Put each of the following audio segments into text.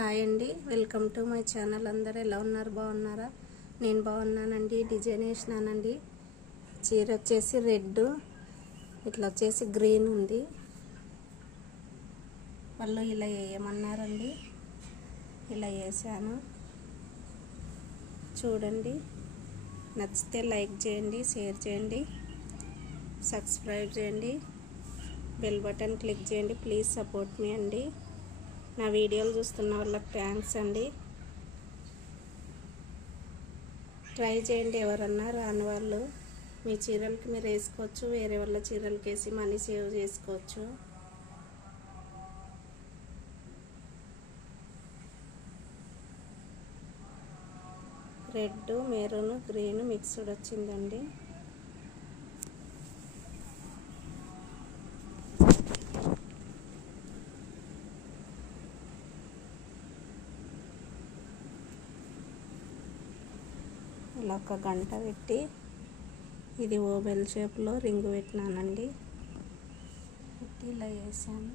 Hi అండి, welcome to my channel. అందరూ ఎలా ఉన్నారు? బాగున్నారా? నేను బాగున్నానండి. డిజైన్ వేసినానండి. చీర వచ్చేసి రెడ్, ఇట్లా వచ్చేసి గ్రీన్ ఉంది. వాళ్ళు ఇలా వేయమన్నారండి, ఇలా వేసాను. చూడండి, నచ్చితే లైక్ చేయండి, షేర్ చేయండి, సబ్స్క్రైబ్ చేయండి, బెల్ బటన్ క్లిక్ చేయండి. ప్లీజ్ సపోర్ట్ మీ అండి. నా వీడియోలు చూస్తున్న వాళ్ళకి థ్యాంక్స్ అండి. ట్రై చేయండి, ఎవరన్నా రాని వాళ్ళు మీ చీరలకి మీరు వేసుకోవచ్చు, వేరే వాళ్ళ చీరలకి వేసి మనీ సేవ్ చేసుకోవచ్చు. రెడ్, మెరూన్, గ్రీన్ మిక్స్డ్ వచ్చిందండి. ఇలా ఒక గంట పెట్టి ఇది ఓవెల్ షేప్లో రింగ్ పెట్టినానండి. పెట్టి ఇలా వేసాను.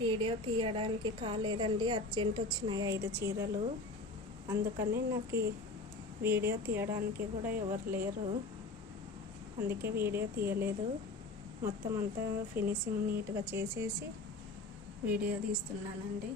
వీడియో తీయడానికి కాలేదండి, అర్జెంట్ వచ్చినాయి 5 చీరలు. అందుకని నాకు వీడియో తీయడానికి కూడా ఎవరు లేరు, అందుకే వీడియో తీయలేదు. మొత్తం అంతా ఫినిషింగ్ నీట్గా చేసేసి వీడియో తీస్తున్నానండి.